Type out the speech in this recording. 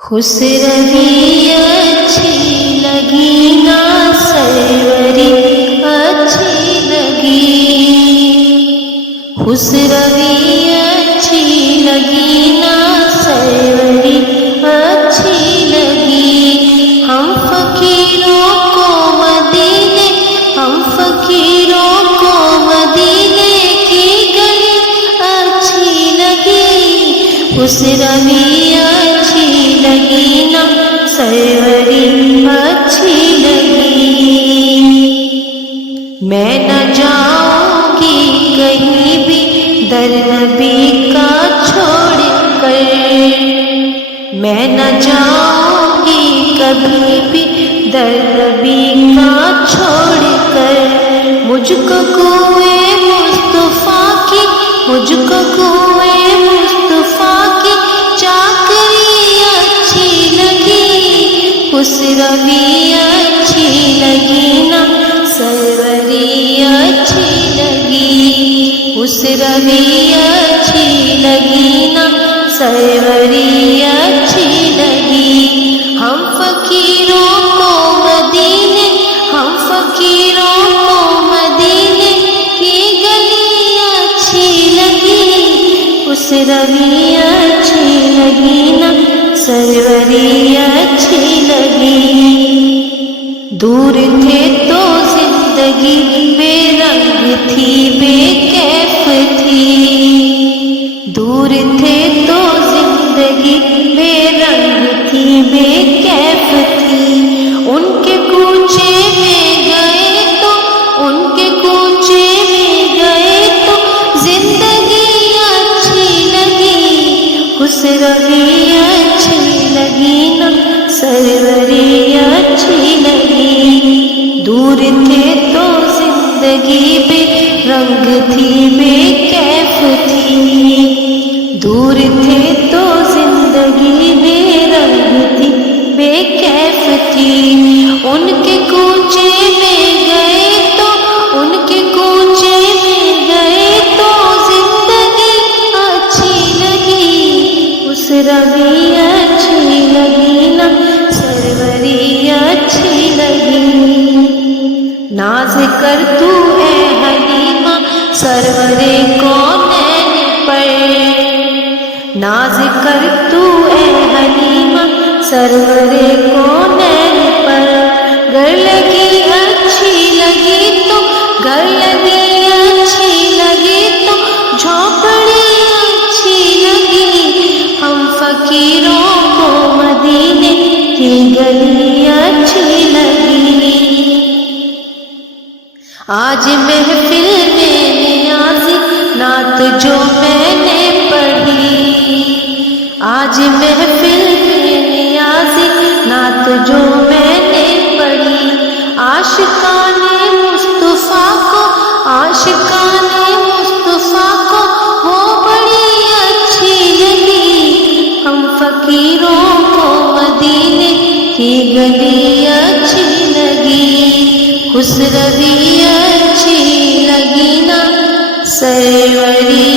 خسروی اچھی لگی نا سروری اچھی لگی، خسروی اچھی لگی نا سروری اچھی لگی، ہم فقیروں کو مدینے، ہم فقیروں کو مدینے کی گلی اچھی لگی، خسروی اچھی لگی نا سروری اچھی لگی، میں نہ جاؤں گی کہیں بھی در نبی کا چھوڑ کر، میں نہ جاؤں گی کبھی بھی در نبی کا چھوڑ کر، مجھ کو کوئے مصطفیٰ کی، مجھ کو کوئے مصطفیٰ کی چاکری اچھی لگی، خسروی اچھی لگی نا سروری اچھی لگی، خسروی اچھی لگی نا سروری اچھی لگی، ہم فقیروں کو مدینے، ہم فقیروں کو مدینے کی گلی اچھی لگی، خسروی اچھی لگی نا سروری اچھی لگی، دور تھے تو زندگی بے رنگ تھی بے کیف تھی، دور تھے تو زندگی بے رنگ تھی بے کیف تھی، ان کے کوچے میں گئے تو، ان کے کوچے میں گئے تو زندگی اچھی لگی، خسروی اچھی لگی نا سروری اچھی لگی، دور تھے تو زندگی بے رنگ تھی بے کیف تھی، دور تھے تو زندگی بے رنگ تھی بے کیف تھی، ان کے کوچے میں گئے تو، ان کے کوچے میں گئے تو زندگی اچھی لگی، خسروی اچھی لگی نا سروری اچھی لگی، ناز کر تو اے حلیمہ سرورے کونین پر، ناز کر تو اے حلیمہ سرورے کونین پر، گر لگی اچھی لگی تو، گر لگی اچھی لگی تو جھونپڑی اچھی لگی، ہم فقیروں کو مدینے کی گلی اچھی لگی، آج محفل میں نیازی نعت جو میں نے پڑھی، آج محفل میں نیازی نعت جو میں نے پڑھی، عاشقان مصطفیٰ کو، عاشقان مصطفیٰ کو وہ بڑی اچھی لگی، ہم فقیروں کو مدینے کی گلی اچھی لگی، خسروی اچھی لگی نا سروری